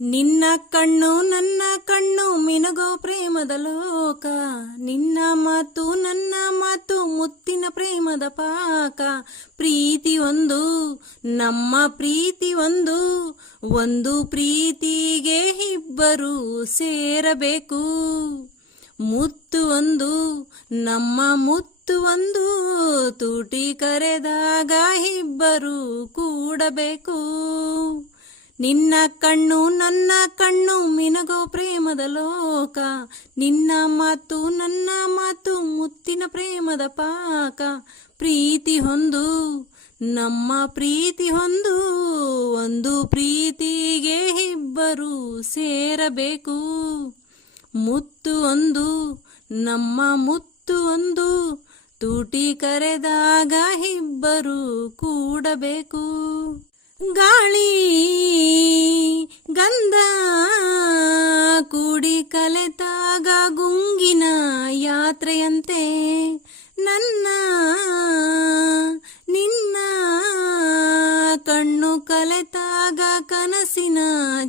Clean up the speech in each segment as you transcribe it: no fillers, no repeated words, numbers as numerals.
ನಿನ್ನ ಕಣ್ಣು ನನ್ನ ಕಣ್ಣು ಮಿನಗೋ ಪ್ರೇಮದ ಲೋಕ, ನಿನ್ನ ಮಾತು ನನ್ನ ಮಾತು ಮುತ್ತಿನ ಪ್ರೇಮದ ಪಾಕ. ಪ್ರೀತಿ ಒಂದು ನಮ್ಮ ಪ್ರೀತಿ ಒಂದು, ಒಂದು ಪ್ರೀತಿಗೆ ಇಬ್ಬರು ಸೇರಬೇಕು. ಮುತ್ತು ಒಂದು ನಮ್ಮ ಮುತ್ತು ಒಂದು, ತೂಟಿ ಕರೆದಾಗ ಇಬ್ಬರು ಕೂಡಬೇಕು. ನಿನ್ನ ಕಣ್ಣು ನನ್ನ ಕಣ್ಣು ಮಿನಗೋ ಪ್ರೇಮದ ಲೋಕ, ನಿನ್ನ ಮಾತು ನನ್ನ ಮಾತು ಮುತ್ತಿನ ಪ್ರೇಮದ ಪಾಕ. ಪ್ರೀತಿ ಹೊಂದು ನಮ್ಮ ಪ್ರೀತಿ ಹೊಂದು, ಒಂದು ಪ್ರೀತಿಗೆ ಇಬ್ಬರು ಸೇರಬೇಕು. ಮುತ್ತು ಒಂದು ನಮ್ಮ ಮುತ್ತು ಒಂದು, ತೂಟಿ ಕರೆದಾಗ ಇಬ್ಬರು ಕೂಡಬೇಕು. ಗಾಳಿ ಗಂಧ ಕೂಡಿ ಕಲೆತಾಗ ಗುಂಗಿನ ಯಾತ್ರೆಯಂತೆ, ನನ್ನ ನಿನ್ನ ಕಣ್ಣು ಕಲೆತಾಗ ಕನಸಿನ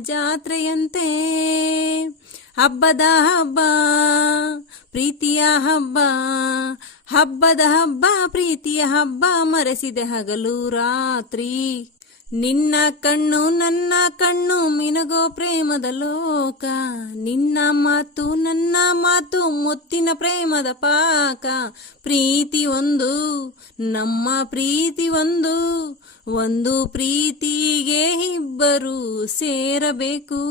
ಜಾತ್ರೆಯಂತೆ. ಹಬ್ಬದ ಹಬ್ಬ ಪ್ರೀತಿಯ ಹಬ್ಬ, ಹಬ್ಬದ ಹಬ್ಬ ಪ್ರೀತಿಯ ಹಬ್ಬ, ಮರೆಸಿದೆ ಹಗಲು ರಾತ್ರಿ. ನಿನ್ನ ಕಣ್ಣು ನನ್ನ ಕಣ್ಣು ಮಿನಗೋ ಪ್ರೇಮದ ಲೋಕ, ನಿನ್ನ ಮಾತು ನನ್ನ ಮಾತು ಮುತ್ತಿನ ಪ್ರೇಮದ ಪಾಕ. ಪ್ರೀತಿ ಒಂದು ನಮ್ಮ ಪ್ರೀತಿ ಒಂದು, ಒಂದು ಪ್ರೀತಿಗೆ ಇಬ್ಬರು ಸೇರಬೇಕು.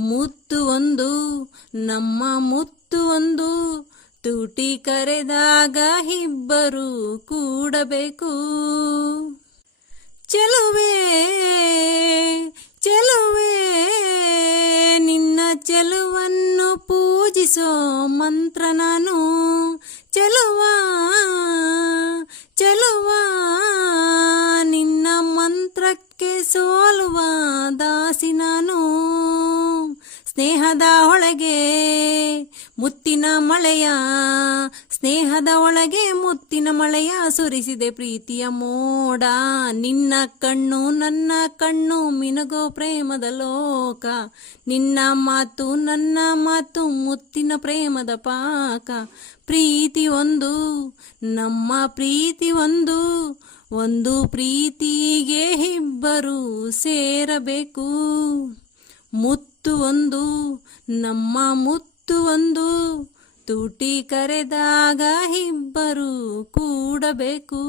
ಮುತ್ತು ಒಂದು ನಮ್ಮ ಮುತ್ತು ಒಂದು, ತೂಟಿ ಕರೆದಾಗ ಇಬ್ಬರು ಕೂಡಬೇಕು. ಚೆಲುವೆ ಚೆಲುವೆ ನಿನ್ನ ಚೆಲುವನ್ನು ಪೂಜಿಸೋ ಮಂತ್ರ ನಾನು, ಚೆಲುವ ಚೆಲುವ ನಿನ್ನ ಮಂತ್ರಕ್ಕೆ ಸೋಲುವ ದಾಸಿ ನಾನು. ಸ್ನೇಹದ ಒಳಗೆ ಮುತ್ತಿನ ಮಳೆಯ, ಸ್ನೇಹದ ಒಳಗೆ ಮುತ್ತಿನ ಮಳೆಯ ಸುರಿಸಿದೆ ಪ್ರೀತಿಯ ಮೋಡ. ನಿನ್ನ ಕಣ್ಣು ನನ್ನ ಕಣ್ಣು ಮಿನಗೋ ಪ್ರೇಮದ ಲೋಕ, ನಿನ್ನ ಮಾತು ನನ್ನ ಮಾತು ಮುತ್ತಿನ ಪ್ರೇಮದ ಪಾಕ. ಪ್ರೀತಿ ಒಂದು ನಮ್ಮ ಪ್ರೀತಿ ಒಂದು, ಒಂದು ಪ್ರೀತಿಗೆ ಇಬ್ಬರು ಸೇರಬೇಕು. ಮುತ್ತು ಒಂದು ನಮ್ಮ ಮುತ್ತು ಒಂದು, ತೂಟಿ ಕರೆದಾಗ ಇಬ್ಬರು ಕೂಡಬೇಕು.